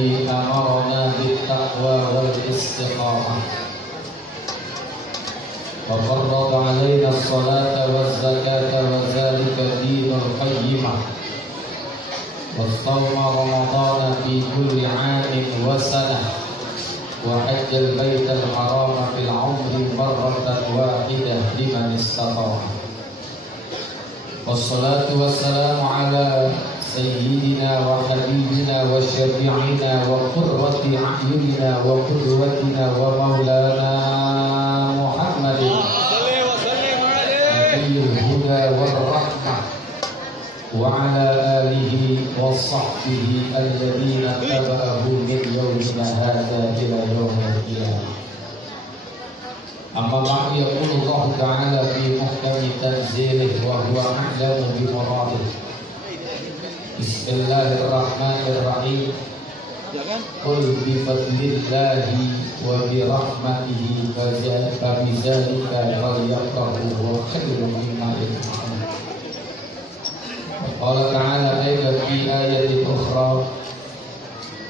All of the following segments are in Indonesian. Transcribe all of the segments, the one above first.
الذي أمرنا بالتقوى والاستقامة وفرض علينا الصلاة والزكاة وذلك دين القيمة والصوم رمضان في كل عام وسنة وحج البيت الحرام في العمر مرة واحدة لمن استطاع. والصلاة والسلام على سيدنا وحبيبنا وشفيعنا وقرة أعيننا وقدوتنا ومولانا محمد نبي الهدى والرحمة وعلى آله وصحبه الذين اتبعه من يومنا هذا إلى يوم القيامة. أما بعد يقول الله تعالى في محكم تنزيله وهو أعلم بمراده. بسم الله الرحمن الرحيم. قل بفضل الله وبرحمته فبذلك فليفرحوا هو خير مما يجمعون. وقال تعالى أيضا في آية أخرى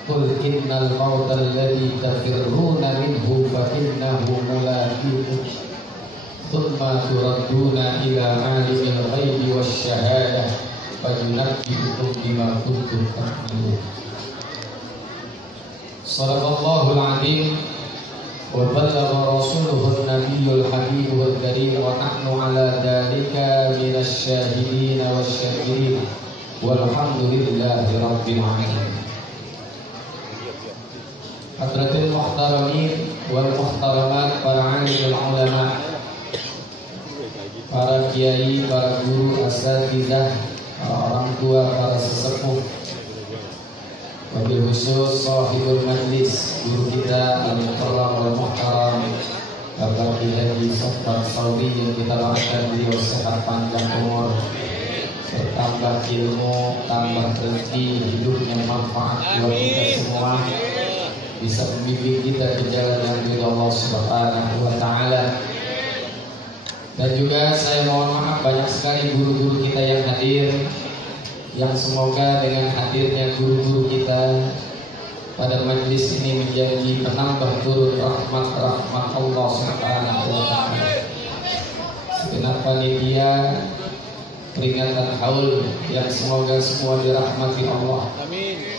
قل إن الموت الذي تفرون منه فإنه ملاقيكم ثم تردون إلى عالم الغيب والشهادة فينبئكم بما كنتم تعملون. صدق الله العظيم وبلغ رسوله النبي الحبيب الكريم ونحن على ذلك من الشاهدين والشاكرين والحمد لله رب العالمين. Hadratil muhtaramin wal muhtaramat, para alim ulama, para kiai, para guru, asatidzah, orang tua, para sesepuh, wabil khusus sahibul majlis, guru kita al-muhtaram wal muhtaram Bapak Haji Sofwan Saudi, yang kita doakan beliau sehat panjang umur, bertambah ilmu, tambah rezeki, hidup yang manfaat buat kita semua, bisa membimbing kita ke jalan yang ridha Allah Subhanahu wa taala. Dan juga saya mohon maaf, banyak sekali guru-guru kita yang hadir, yang semoga dengan hadirnya guru-guru kita pada majlis ini menjadi penambah turun rahmat Allah Subhanahu wa taala. Segenap panitia peringatan haul yang semoga semua dirahmati Allah. Amin.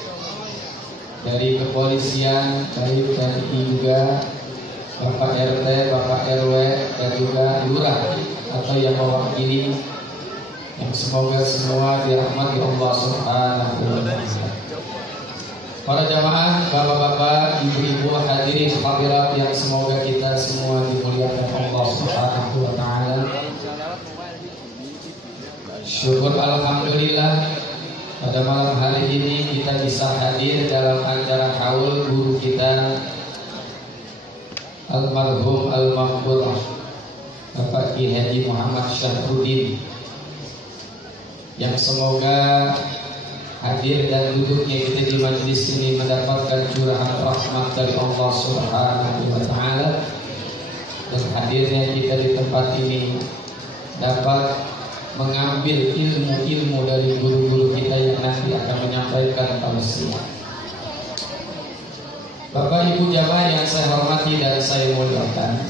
Dari kepolisian, baik TNI juga, Bapak RT, Bapak RW, dan juga lurah atau yang mewakili, yang semoga semua dirahmati Allah Subhanahu wa taala. Para jamaah, bapak-bapak, ibu-ibu, hadirin hadirat yang semoga kita semua dimuliakan Allah Subhanahu wa taala. Syukur alhamdulillah, pada malam hari ini kita bisa hadir dalam acara haul guru kita almarhum al-maghfur Bapak Ki Haji Muhammad Syahruddin, yang semoga hadir dan duduknya kita di majlis ini mendapatkan curahan rahmat dari Allah Subhanahu wa taala, dan hadirnya kita di tempat ini dapat mengambil ilmu-ilmu dari guru-guru kita yang nanti akan menyampaikan tausiah. Bapak Ibu jamaah yang saya hormati dan saya muliakan,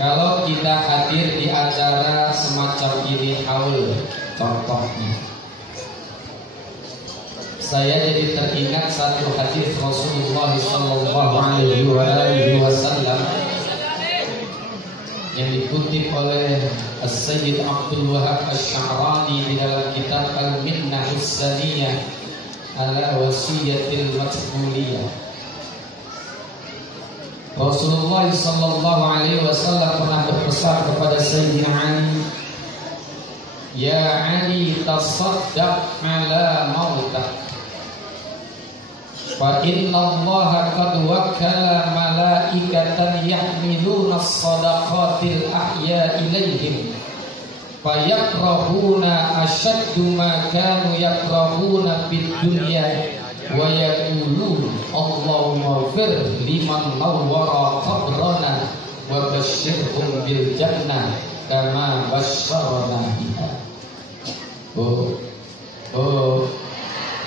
kalau kita hadir di acara semacam ini haul contohnya, saya jadi teringat satu hadis Rasulullah sallallahu alaihi wasallam yang dikutip oleh As-Sayyid Abdul Wahab Asy-Sya'rani di dalam kitab Al-Minnah As-Saniyah ala Wasiyatil Matbuliyah. Rasulullah sallallahu alaihi wasallam pernah berpesan kepada Sayyidina Ali, "Ya Ali, tasaddaq ala mautak. Fa inna Allah qad wakkala malaikatan yahmiluna as-sadaqatil ahya ilaihim fa yakrahuna ashaddu ma kanu yakrahuna fid dunya wa yaqulun Allahumma ighfir liman nawwara qabrana wa basyirhum bil jannah kama basyarna biha."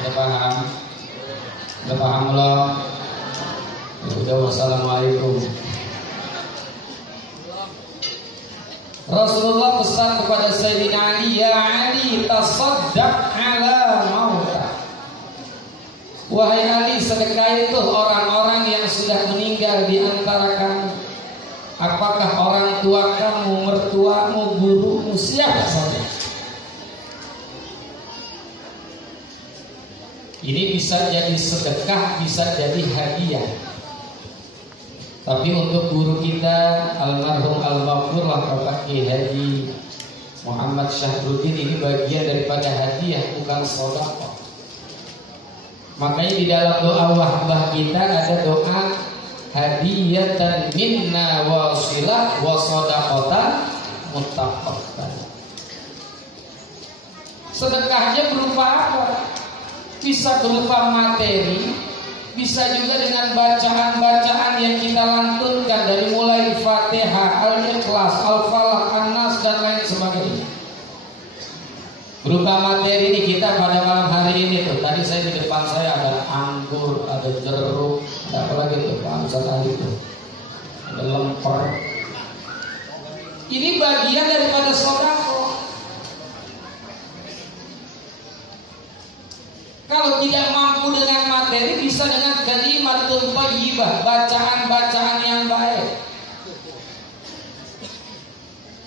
Ada paham? Udah paham belum? Ya udah, wassalamualaikum. Rasulullah pesan kepada Sayyidina Ali, ya Ali, tasaddaq ala mauta. Wahai Ali, sedekah itu orang-orang yang sudah meninggal di antara kamu. Apakah orang tua kamu, mertuamu, gurumu, siapa saja. Ini bisa jadi sedekah, bisa jadi hadiah. Tapi untuk guru kita almarhum al-maghfurlah Bapak Kiai Haji Muhammad Syahruddin, ini bagian daripada hadiah, bukan sedekah. Makanya di dalam doa wahbah kita ada doa hadiyatan minna wasilah wa shadaqatan muttaqabbal. Sedekahnya berupa apa? Bisa berupa materi, bisa juga dengan bacaan-bacaan yang kita lantunkan dari mulai Fatihah, Al-Ikhlas, Al-Falaq, An-Nas dan lain sebagainya. Berupa materi ini kita pada malam hari ini tuh. Tadi saya di depan saya ada anggur, ada jeruk, ada apa lagi tuh? Bangsa tadi tuh. Ada lemper. Ini bagian daripada sedekah. Kalau tidak mampu dengan materi, bisa dengan kalimatul thayyibah, bacaan-bacaan yang baik.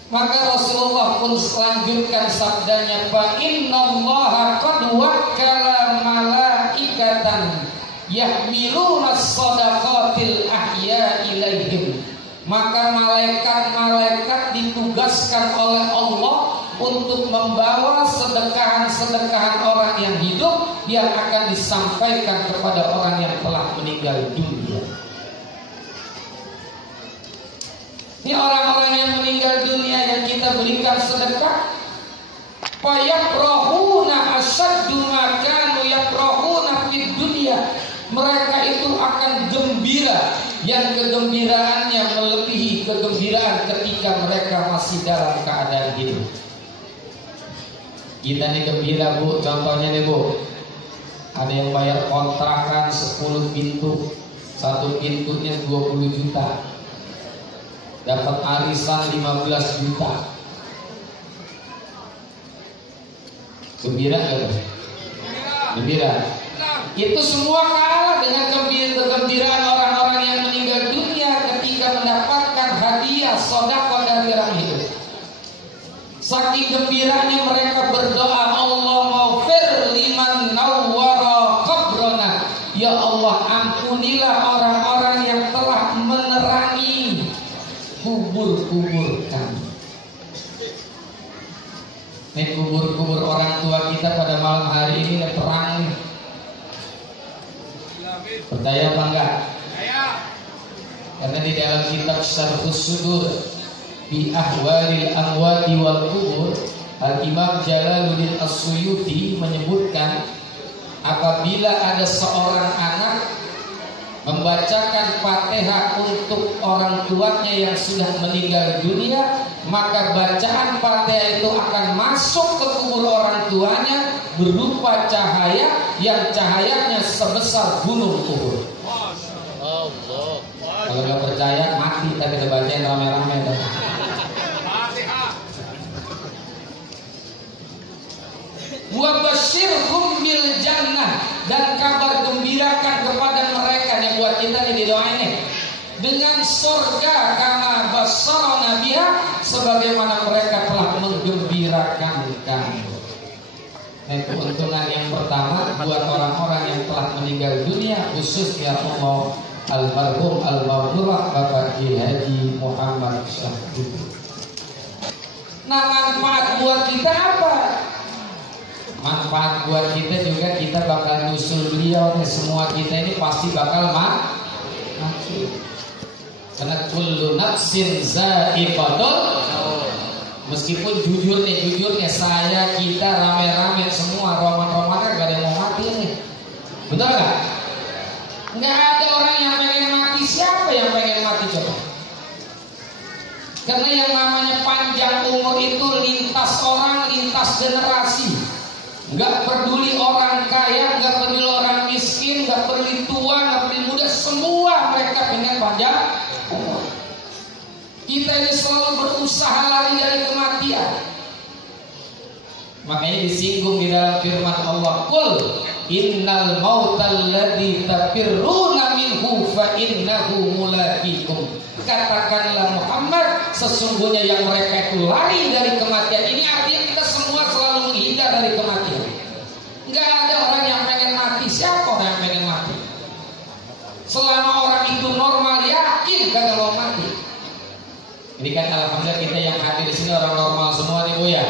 Maka Rasulullah pun selanjutkan sabdanya, fa innallaha qad wakkala malaikatan yahmiluna shadaqatil ahya ilaihim. Maka malaikat-malaikat ditugaskan oleh Allah untuk membawa sedekahan-sedekahan orang yang hidup yang akan disampaikan kepada orang yang telah meninggal dunia. Ini orang-orang yang meninggal dunia yang kita berikan sedekah. Fayakrahuna asyaddu ma kanu yakrahuna fid dunya. Mereka itu akan gembira, yang kegembiraannya melebihi kegembiraan ketika mereka masih dalam keadaan hidup. Kita nih gembira Bu, contohnya nih Bu, ada yang bayar kontrakan 10 pintu, satu pintunya 20 juta, dapat arisan 15 juta. Gembira gak? Gembira. Itu semua kalah dengan kegembiraan orang-orang yang meninggal dunia ketika mendapatkan hadiah sedekah dari orang hidup. Saking gembiranya mereka berdoa, Allahumma liman nawwara qabrana. Ya Allah, ampunilah orang-orang yang telah menerangi kubur-kubur kami. Ini kubur-kubur orang tua kita pada malam hari ini terang. Percaya apa enggak? Karena di dalam kitab Syarhus Sudur bi ahwalil amwati wal kubur, Al-Imam Jalaluddin As-Suyuti menyebutkan, apabila ada seorang anak membacakan Fatihah untuk orang tuanya yang sudah meninggal dunia, maka bacaan Fatihah itu akan masuk ke kubur orang tuanya berupa cahaya yang cahayanya sebesar gunung Uhud. Kalau nggak percaya mati, kita bacain rame-rame. Wa basyirhum bil jannah, dan kabar gembirakan kepada mereka yang buat kita nih di doa ini dengan surga, kama basyarna biha, sebagaimana mereka telah menggembirakan kami. Keuntungan yang pertama buat orang-orang yang telah meninggal dunia, khususnya Allah almarhum al-maghfurah Bapak Kiai Haji Muhammad Syahruddin. Nah, manfaat buat kita apa? Manfaat buat kita juga, kita bakal nyusul beliau nih. Semua kita ini pasti bakal mati. Karena kullu nafsin za'iqatul. Meskipun jujurnya saya, kita rame-rame semua, roman-romannya gak ada yang mau mati nih. Betul gak? Gak ada orang yang pengen mati. Siapa yang pengen mati coba? Karena yang namanya panjang umur itu lintas orang, lintas generasi. Gak peduli orang kaya, gak peduli orang miskin, gak peduli selalu berusaha lari dari kematian. Makanya disinggung di dalam firman Allah, "Qul innal mautal ladzi tafirruna minhu fa innahu mulaqikum." Katakanlah Muhammad, sesungguhnya yang mereka itu lari dari kematian. Ini artinya kita semua selalu menghindar dari kematian. Enggak ada orang yang pengen mati. Siapa orang yang pengen mati? Selama orang itu normal, yakin kagak mau mati. Ini kan alhamdulillah kita yang hadir di sini orang normal semua nih Bu ya.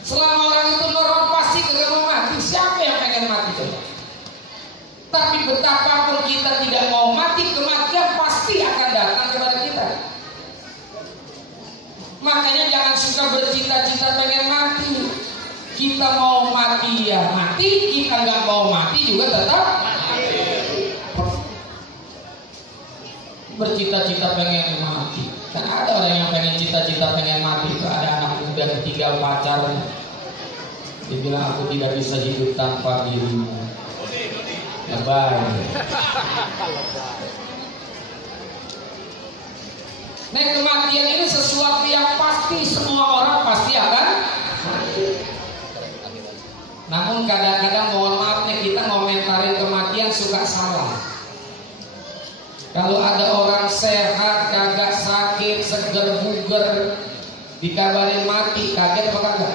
Selama orang itu normal pasti kagak mau mati. Siapa yang pengen mati coba? Tapi betapapun kita tidak mau mati, kematian pasti akan datang kepada kita. Makanya jangan suka bercita-cita pengen mati. Kita mau mati ya mati, kita nggak mau mati juga tetap bercita-cita pengen mati. Kan ada orang yang pengen cita-cita pengen mati itu, ada anak muda ditinggal pacarnya. Dia bilang aku tidak bisa hidup tanpa dirimu. Lebay. Nah, kematian ini sesuatu yang pasti, semua orang pasti akan mati. Namun kadang-kadang mohon maaf nih, kita ngomentarin kematian suka salah. Kalau ada orang sehat, kagak sakit, seger buger, dikabarin mati, kaget apa kagak?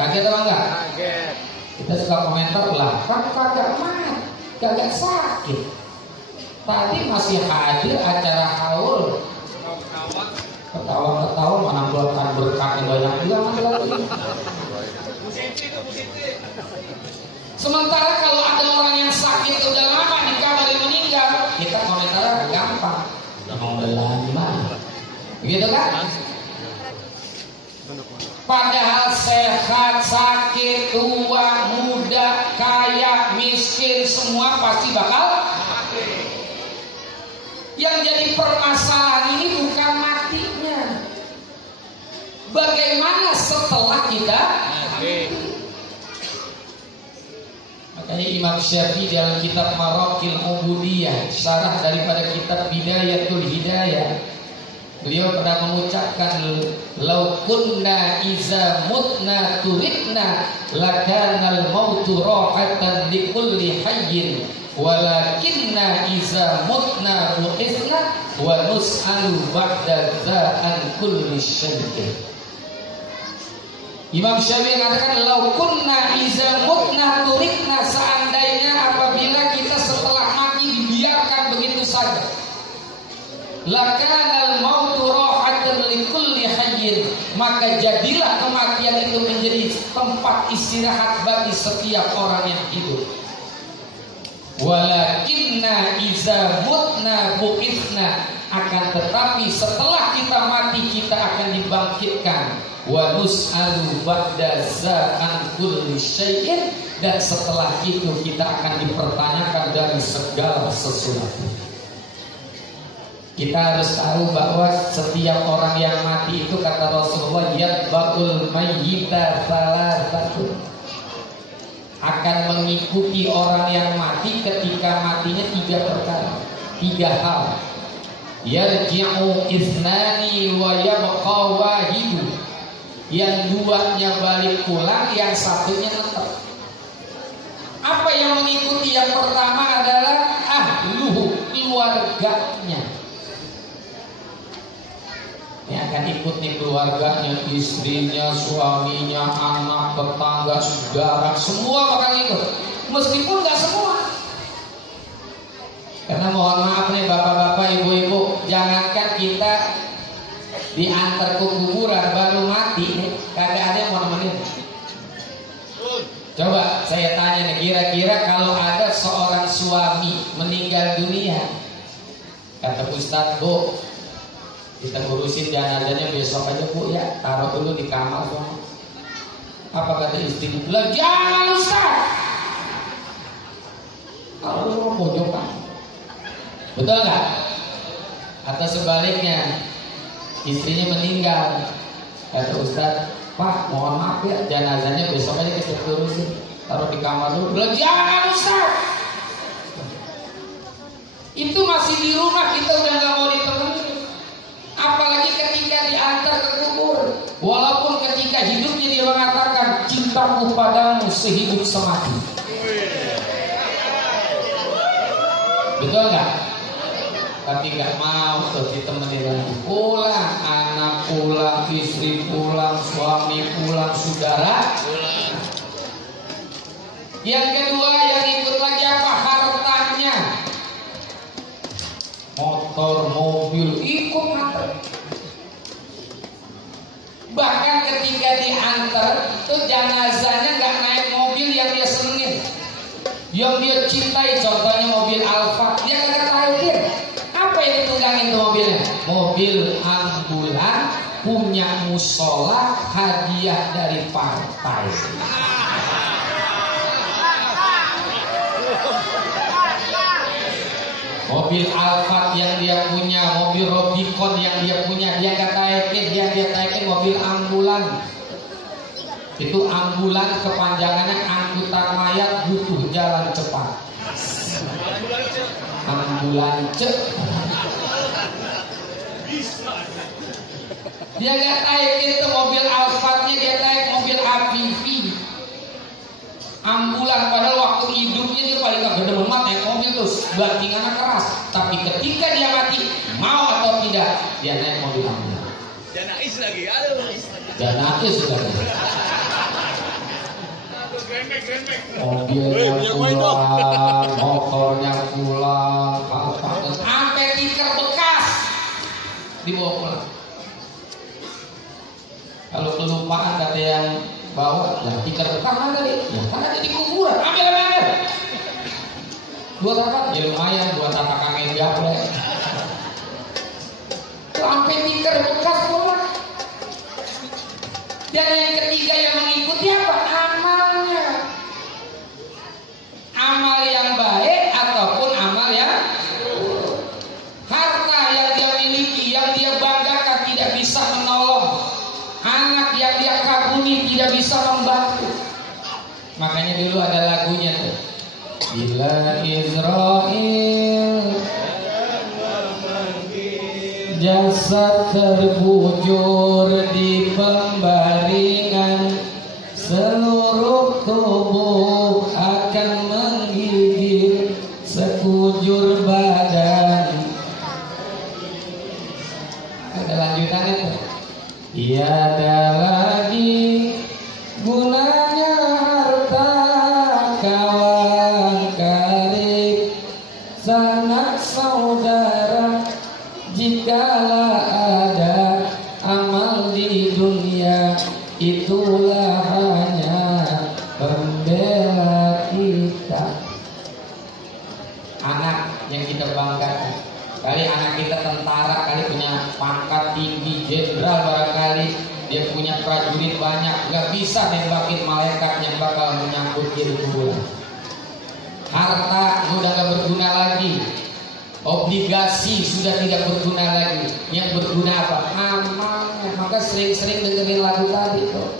Kaget apa enggak? Kaget. Kita suka komentar lah, kan kagak mati, kagak sakit. Tadi masih hadir acara haul, ketawa-ketawa mana buatan berkatnya banyak juga lagi. Sementara kalau ada orang yang sakit udah lama dikabarin meninggal, kita komentar gampang. Mau lama, gitu kan? Padahal sehat, sakit, tua, muda, kaya, miskin, semua pasti bakal mati. Yang jadi permasalahan ini bukan matinya, bagaimana setelah kita mati. Makanya Imam Syafi'i dalam kitab Maraqil Ubudiyah, syarah daripada kitab Bidayatul Hidayah, beliau pernah mengucapkan, "Lau kunna iza mutna turidna lakanal mautu rahatan likulli hayyin walakinna iza mutna bu'ithna wa nus'alu ba'da dza'an kulli syai'in." Imam Syafi'i mengatakan, "Lau kunna iza mutna turidna," seandainya apabila kita setelah mati dibiarkan begitu saja, lakanal mautu rahatan likulli hayyin, maka jadilah kematian itu menjadi tempat istirahat bagi setiap orang yang hidup. Walakinna iza mutna bu'ithna, akan tetapi setelah kita mati kita akan dibangkitkan. Wa nus'alu ba'da dza'an kulli syai'in, dan setelah itu kita akan dipertanyakan dari segala sesuatu. Kita harus tahu bahwa setiap orang yang mati itu, kata Rasulullah, yatba'ul mayyita salasatun, akan mengikuti orang yang mati ketika matinya tiga perkara, tiga hal. Yarji'u ithnani wa yabqa wahidu, yang duanya balik pulang, yang satunya tetap. Apa yang mengikuti? Yang pertama adalah ahluhu, keluarganya. Ini akan ikut nih keluarganya, istrinya, suaminya, anak, tetangga, saudara, semua bakal ikut. Meskipun nggak semua. Karena mohon maaf nih bapak-bapak, ibu-ibu, jangankan kita diantar ke kuburan baru mati nih, kagak ada yang mau nemenin. Coba saya tanya nih, kira-kira kalau ada seorang suami meninggal dunia, kata Ustadz, "Bu, kita ngurusin jenazahnya besok aja Bu ya, taruh dulu di kamar semua." Apa kata istri? "Lah jangan Ustaz, kalau lu mau pojokan." Betul nggak? Atau sebaliknya, istrinya meninggal, kata Ustaz, "Pak, mohon maaf ya, jenazahnya besok aja kita urusin, taruh di kamar dulu." "Lah jangan Ustaz." Itu masih di rumah, kita udah nggak mau ditemenin. Apalagi ketika diantar ke kubur. Walaupun ketika hidupnya dia mengatakan cintaku padamu sehidup semati. Betul nggak? Tapi nggak mau tuh ditemenin lagi. Pulang, anak pulang, istri pulang, suami pulang, saudara pulang. Yang kedua yang ikut lagi apa? Hartanya. Motor, mobil, ikut nganter. Bahkan ketika diantar tuh jenazahnya nggak naik mobil yang dia senengin, yang dia cintai, contohnya mobil Alfa, dia kagak parkir. Apa yang ditunggangin tuh mobilnya? Mobil ambulan punya musola hadiah dari partai. Mobil Alphard yang dia punya, mobil Rubicon yang dia punya, dia nggak taikin, dia taikin mobil ambulan. Itu ambulan kepanjangannya angkutan mayat butuh jalan cepat. Ambulance. Dia nggak taikin itu mobil Alphardnya, dia taik mobil APV. Ambulan, padahal waktu hidupnya dia paling gak gede banget naik mobil terus bantingannya keras. Tapi ketika dia mati, mau atau tidak, dia naik mobil ambulan. Janais lagi, aduh. Janais lagi. Mobilnya pulang, motornya pulang, sampai tikar bekas dibawa pulang. Kalau kelupaan kata yang bawa, ya tikar bekas mana tadi? Ya kan ada di kuburan, ambil. Buat apa? Ya lumayan, buat apa kangen gaple. Sampai tikar bekas pulang. Dan yang ketiga yang mengikuti apa? Amalnya. Amal yang baik ataupun amal yang harta yang dia miliki, yang dia banggakan tidak bisa menolong. Anak yang dia kagumi tidak bisa membantu. Makanya dulu ada lagunya tuh. Bila Israel jasad terbujur di pembaringan, seluruh tubuh akan menggigil sekujur badan. Ada lanjutannya tuh. Tiada lagi gunanya harta kawan karib, sanak saudara, jikalau ada amal di dunia, itulah hanya pembela kita. Anak yang kita banggakan. Kali anak kita tentara, kali punya pangkat tinggi, jenderal barangkali, dia punya prajurit banyak, nggak bisa nembakin malaikat yang bakal menyangkut dia di kuburan. Harta sudah nggak berguna lagi, obligasi sudah tidak berguna lagi. Yang berguna apa? Amalnya. Maka sering-sering dengerin lagu tadi tuh,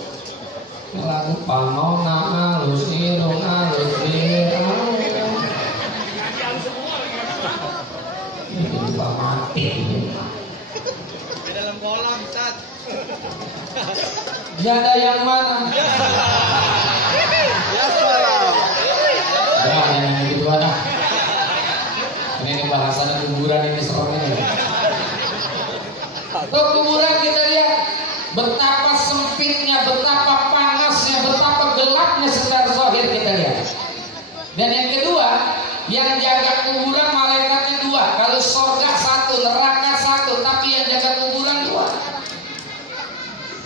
lagu Panona alus irung alus irung. Ini mati Di dalam kolam, Tat. janda yang mana? Ya salah. Ya, yang gitu ada. Ini bahasan kuburan ini serem ini. Tuh kuburan kita lihat betapa sempitnya, betapa panasnya, betapa gelapnya secara zahir kita lihat. Dan yang kedua, yang jaga kuburan malaikatnya dua. Kalau surga satu, neraka satu, tapi yang jaga kuburan dua.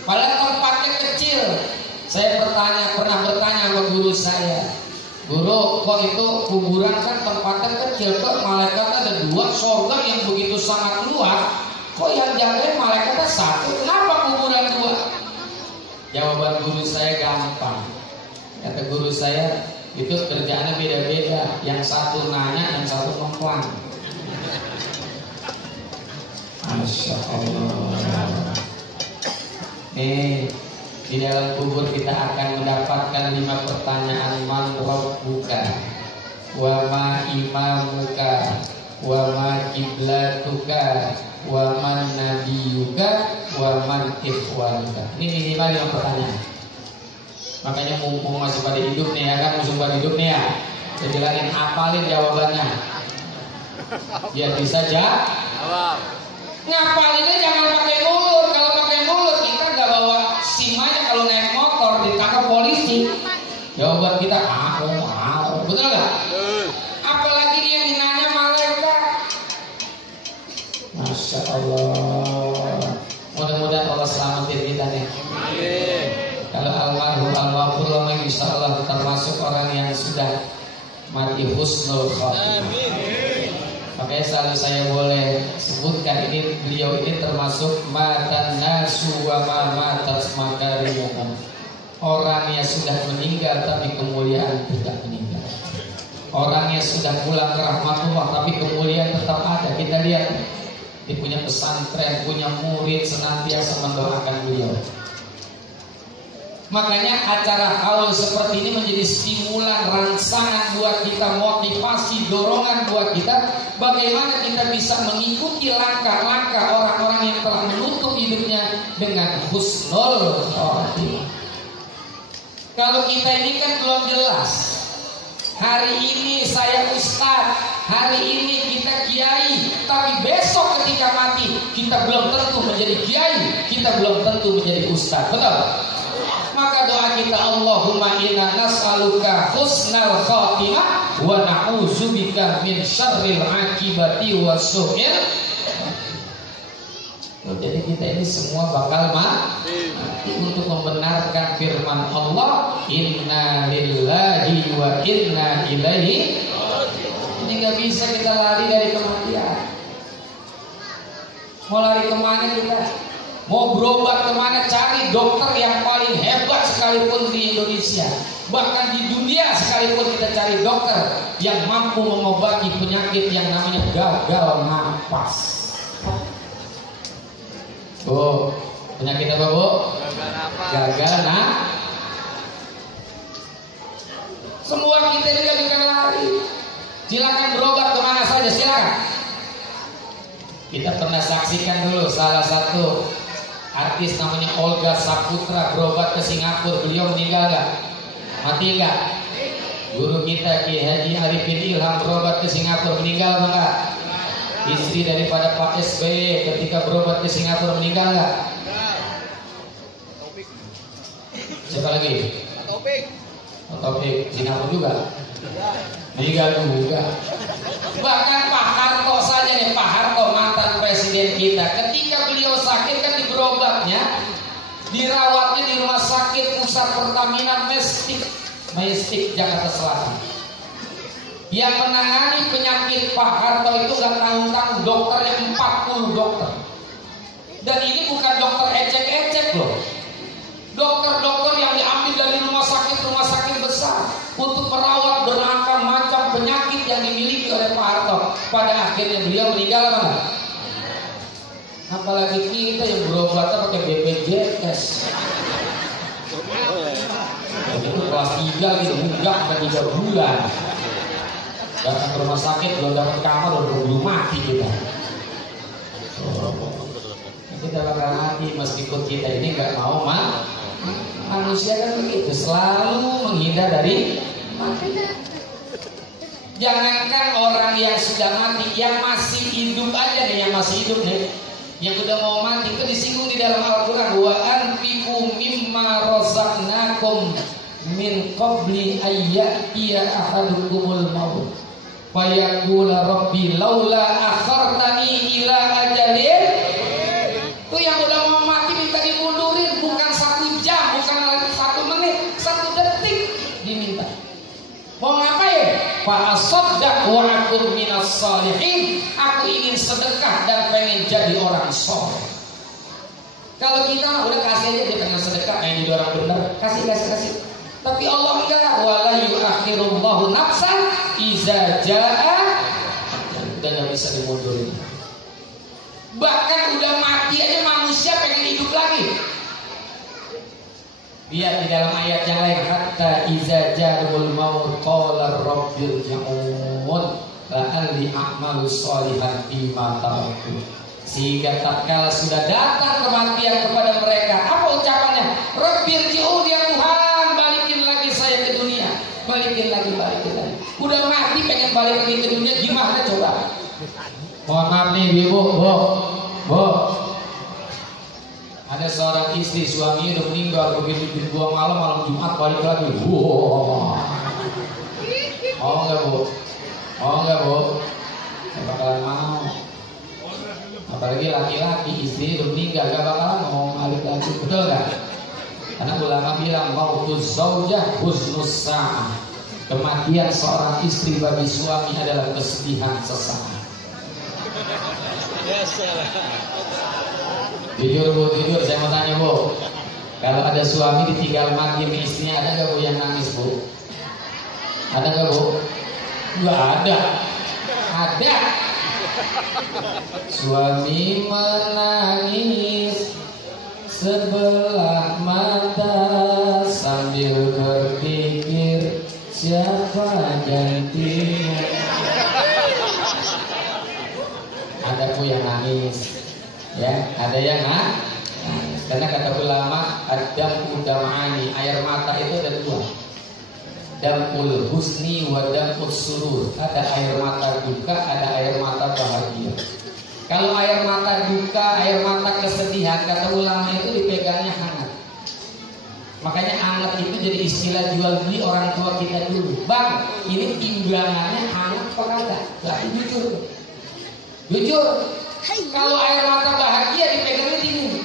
Padahal tempatnya kecil. Saya pernah bertanya sama guru saya, guru, kok itu kuburan kan tempatnya kecil, kok malaikatnya ada dua, surga yang begitu sangat luas, kok yang jagain malaikatnya satu, kenapa kuburan dua? Jawaban guru saya gampang. Kata guru saya, itu kerjaannya beda-beda. Yang satu nanya, yang satu memplang. Masya Allah. Di dalam kubur kita akan mendapatkan 5 pertanyaan. Man rabbuka, wa ma imamuka, wa ma kiblatuka wa man nabiyuka wa man ikhwanuka. Ini minimal yang pertanyaan. Makanya mumpung masih pada hidup nih ya kan, musuh pada hidup nih ya, saya bilangin apalin jawabannya biar bisa jawab. Ngapalinnya jangan pakai mulut. Kalau pakai mulut kita nggak bawa SIM aja, kalau naik motor ditangkap polisi. Jawaban kita mau, betul nggak? Apalagi dia nanya malaikat. Masya Allah. Mudah-mudahan Allah selamatin kita nih. Kalau almarhum insya Allah termasuk orang yang sudah mati husnul khotimah. Makanya selalu saya boleh sebutkan ini, beliau ini termasuk matan nasu wa ma matat makarimuhum. Orang yang sudah meninggal tapi kemuliaan tidak meninggal. Orang yang sudah pulang ke rahmatullah tapi kemuliaan tetap ada. Kita lihat dia punya pesantren, punya murid, senantiasa mendoakan beliau. Makanya acara haul seperti ini menjadi stimulan, rangsangan buat kita, motivasi, dorongan buat kita. Bagaimana kita bisa mengikuti langkah-langkah orang-orang yang telah menutup hidupnya dengan husnul khotimah. Kalau kita ini kan belum jelas. Hari ini saya ustaz, hari ini kita kiai, tapi besok ketika mati kita belum tentu menjadi kiai, kita belum tentu menjadi ustaz. Betul? Maka doa kita, Allahumma inna nas'aluka husnal khatimah wa na'udzubika min syarril akibati wasu'il. Jadi kita ini semua bakal mati untuk membenarkan firman Allah, inna lillahi wa inna ilaihi. Ini gak bisa kita lari dari kematian. Mau lari kemana kita? Mau berobat kemana? Cari dokter yang paling hebat sekalipun di Indonesia, bahkan di dunia sekalipun kita cari dokter yang mampu mengobati penyakit yang namanya gagal napas. Bu, penyakit apa bu? Gagal napas. Semua kita juga bisa lari. Silakan berobat kemana saja, silakan. Kita pernah saksikan dulu salah satu artis namanya Olga Saputra berobat ke Singapura. Beliau meninggal nggak? Mati nggak? Guru kita Ki Haji Arifin Ilham berobat ke Singapura, meninggal nggak? Istri daripada Pak SBY ketika berobat ke Singapura, meninggal nggak? Siapa lagi? Taufik Singapura juga. Meninggal juga. Bahkan Pak Harto saja nih, Pak Harto mantan presiden kita, ketika beliau sakit kan di berobatnya, dirawatnya di rumah sakit pusat Pertamina Mestik Jakarta Selatan. Yang menangani penyakit Pak Harto itu gak tanggung-tanggung, dokternya 40 dokter. Dan ini bukan dokter ecek-ecek loh. Dokter-dokter yang diambil dari rumah sakit besar untuk merawat beragam macam penyakit yang dimiliki oleh Pak Harto. Pada akhirnya beliau meninggal mana? Apalagi kita yang berobatnya pakai BPJS. Itu kelas 3 gitu, enggak ada 3 bulan. Datang ke rumah sakit belum dapat kamar udah belum mati kita. Kita bakal mati meskipun kita ini nggak mau mati. Manusia kan begitu, selalu menghindar dari mati. Jangankan orang yang sudah mati, yang masih hidup aja nih, yang masih hidup nih, yang udah mau mati itu disinggung di dalam Al-Quran. Wa anfiqu mimma razaqnakum min qabli ayyatiya ahadukumul maut fayaqula rabbi laula akhartani ila ajalin. Itu yang udah mau mati minta dimundurin, bukan 1 jam, bukan 1 menit, 1 detik diminta. Mau ngapain? Fa asaddaq wa akun minas shalihin. Aku ingin sedekah dan pengen jadi orang soleh. Kalau kita udah kasih aja, dia pengen sedekah, pengen jadi orang benar, kasih. Tapi Allah enggak, wala yu'akhirullahu nafsan iza jaa. Udah gak bisa dimundurin. Bahkan udah mati aja manusia pengen hidup lagi. Lihat di dalam ayat yang lain, hatta iza ja'ul maut qala rabbil ja'un. la'alli a'malu sholihan fima taraktu. Sehingga tatkala sudah datang kematian kepada mereka, apa ucapannya? Rabbirji'un, ya Tuhan, balikin lagi saya ke dunia. Balikin lagi. Udah mati pengen balik lagi ke dunia, gimana coba? Mohon maaf nih ibu, bu. Ada seorang istri, suaminya udah meninggal, begitu dibuang malam Jumat balik lagi. Wow. Mau nggak bu? Gak bakalan mau. Apalagi laki-laki, istri udah meninggal, gak bakalan mau balik lagi, betul gak? Karena ulama bilang mautuz zaujah husnus sa'ah. Kematian seorang istri bagi suami adalah kesedihan sesaat. Jujur saya mau tanya bu, kalau ada suami ditinggal mati sama istrinya, ada gak bu yang nangis bu? Ada gak bu? Gak ada. Ada. Suami menangis sebelah mata sambil berpikir siapa gantinya. Ada pun yang nangis, ya, ada yang nangis. Karena kata ulama, ad-dam'u dam'ani, air mata itu ada dua. Dam'ul husni wa dam'ul surur. Ada air mata duka, ada air mata bahagia. Kalau air mata duka, air mata kesedihan, kata ulama itu dipegangnya hangat. Makanya hangat itu jadi istilah jual beli orang tua kita dulu. Bang, ini timbangannya hangat apa kagak? Tapi jujur. Kalau air mata bahagia dipegangnya dingin.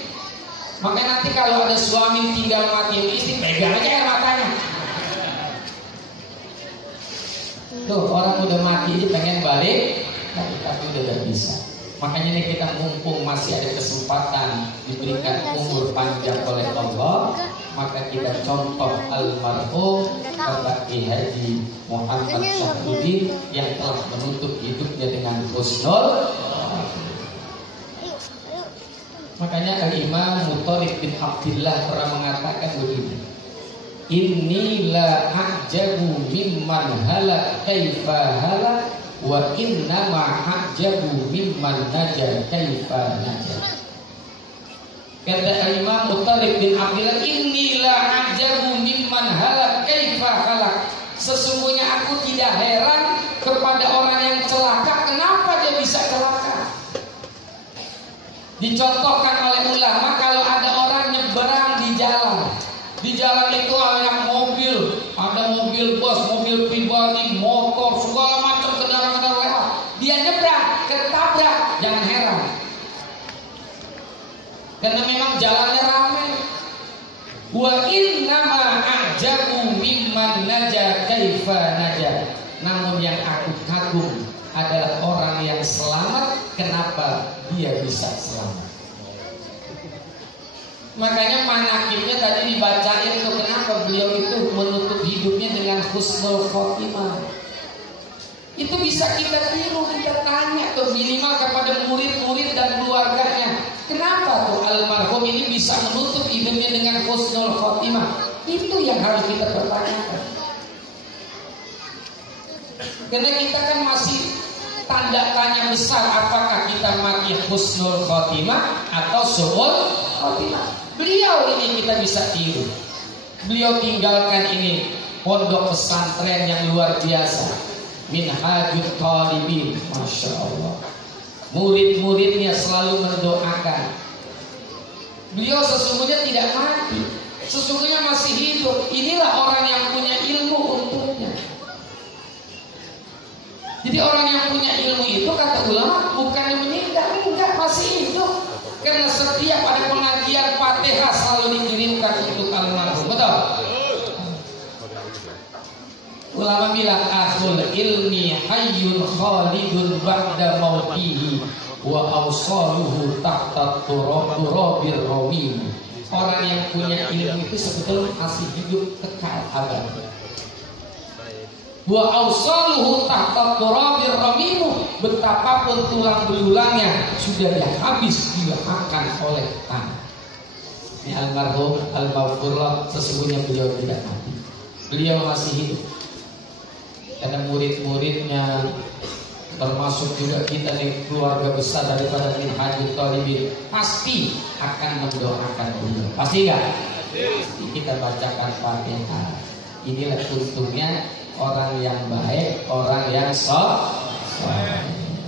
Makanya nanti kalau ada suami tinggal mati istri, pegang aja air matanya. Tuh orang udah mati aja pengen balik, tapi udah gak bisa. Makanya nih kita mumpung masih ada kesempatan diberikan umur panjang oleh Allah, maka kita contoh almarhum Bapak Kiai Haji Muhammad Syahruddin yang telah menutup hidupnya dengan husnul. Makanya Al-Imam Mutharrif bin Abdillah pernah mengatakan begini, Inilah ajabu mimman halak kaifa halak wa innama ajabu mimman naja kaifa naja. Kata Imam Mutharrif bin Abdillah, inilah ajabu mimman halak kaifa halak. Sesungguhnya aku tidak heran kepada orang yang celaka, kenapa dia bisa celaka. Dicontohkan oleh ulama, kalau ada orang nyebrang di jalan. Di jalan itu ada mobil bus, mobil pribadi, motor, segala macam kendaraan lewat. Dia nyebrang, ketabrak, jangan heran. Karena memang jalannya ramai. Wa innama ajabu mimman naja kaifa naja. Namun yang aku kagum adalah orang yang selamat, kenapa dia bisa selamat. Makanya manakibnya tadi dibacain tuh, kenapa beliau itu menutup hidupnya dengan husnul khotimah. Itu bisa kita tiru, kita tanya tuh minimal kepada murid-murid dan keluarganya, kenapa tuh almarhum ini bisa menutup hidupnya dengan husnul khotimah. Itu yang harus kita pertanyakan. Karena kita kan masih tanda tanya besar, apakah kita mati husnul khotimah atau su'ul khotimah. Beliau ini kita bisa tiru. Beliau tinggalkan ini pondok pesantren yang luar biasa, Minhajut Talibin, Masya Allah. Murid-muridnya selalu mendoakan. Beliau sesungguhnya tidak mati, sesungguhnya masih hidup. Inilah orang yang punya ilmu untuknya. Jadi orang yang punya ilmu itu kata ulama bukan meninggal, enggak, masih hidup. Karena setiap ada pengajian Fatihah selalu dikirimkan untuk almarhum. Betul? Ulama bilang akhul ilmi hayyun khalidun ba'da mautihi wa awsaluhu tahta turabir rawim. Orang yang punya ilmu itu sebetulnya masih hidup kekal abadi. Wa awsaluhu tahta turabir rawim. Betapapun tulang belulangnya sudah habis dimakan oleh tanah. Ini almarhum al-maghfurlah, sesungguhnya beliau tidak mati. Beliau masih hidup. Karena murid-muridnya termasuk juga kita nih keluarga besar daripada Minhajul Talibin pasti akan mendoakan beliau. Pasti enggak? Pasti kita bacakan Fatihah. Inilah untungnya orang yang baik, orang yang soleh.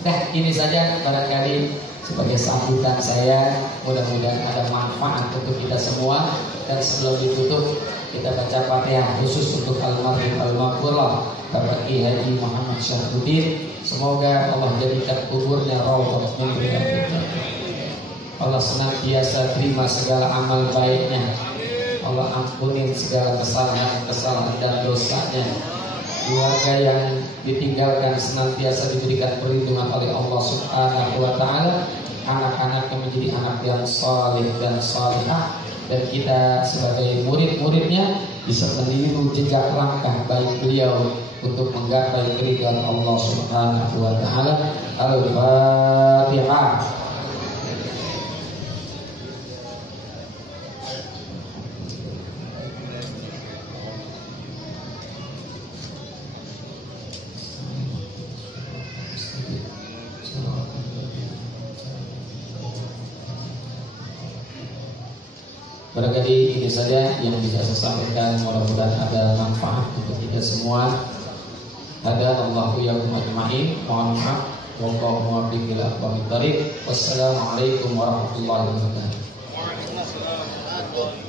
Nah, ini saja barangkali sebagai sambutan saya. Mudah-mudahan ada manfaat untuk kita semua. Dan sebelum ditutup, kita baca Fatihah khusus untuk almarhum al-maghfurah Bapak Ki Haji Muhammad Syahruddin. Semoga Allah jadikan kuburnya rawdah min riyadillah. Allah senantiasa terima segala amal baiknya. Allah ampuni segala kesalahan dan dosanya. Keluarga yang ditinggalkan senantiasa diberikan perlindungan oleh Allah Subhanahu wa taala. Anak-anaknya menjadi anak yang saleh dan salihah, dan kita sebagai murid-muridnya bisa meniru jejak langkah baik beliau untuk menggapai keridhaan Allah Subhanahu wa taala. Al-Fatihah. Barangkali ini saja yang bisa saya sampaikan. Mudah-mudahan ada manfaat untuk kita semua. Ada Allahu yakum ajma'in. Mohon maaf. Wallahu muwaffiq ila aqwamit thoriq. Wassalamualaikum warahmatullahi wabarakatuh.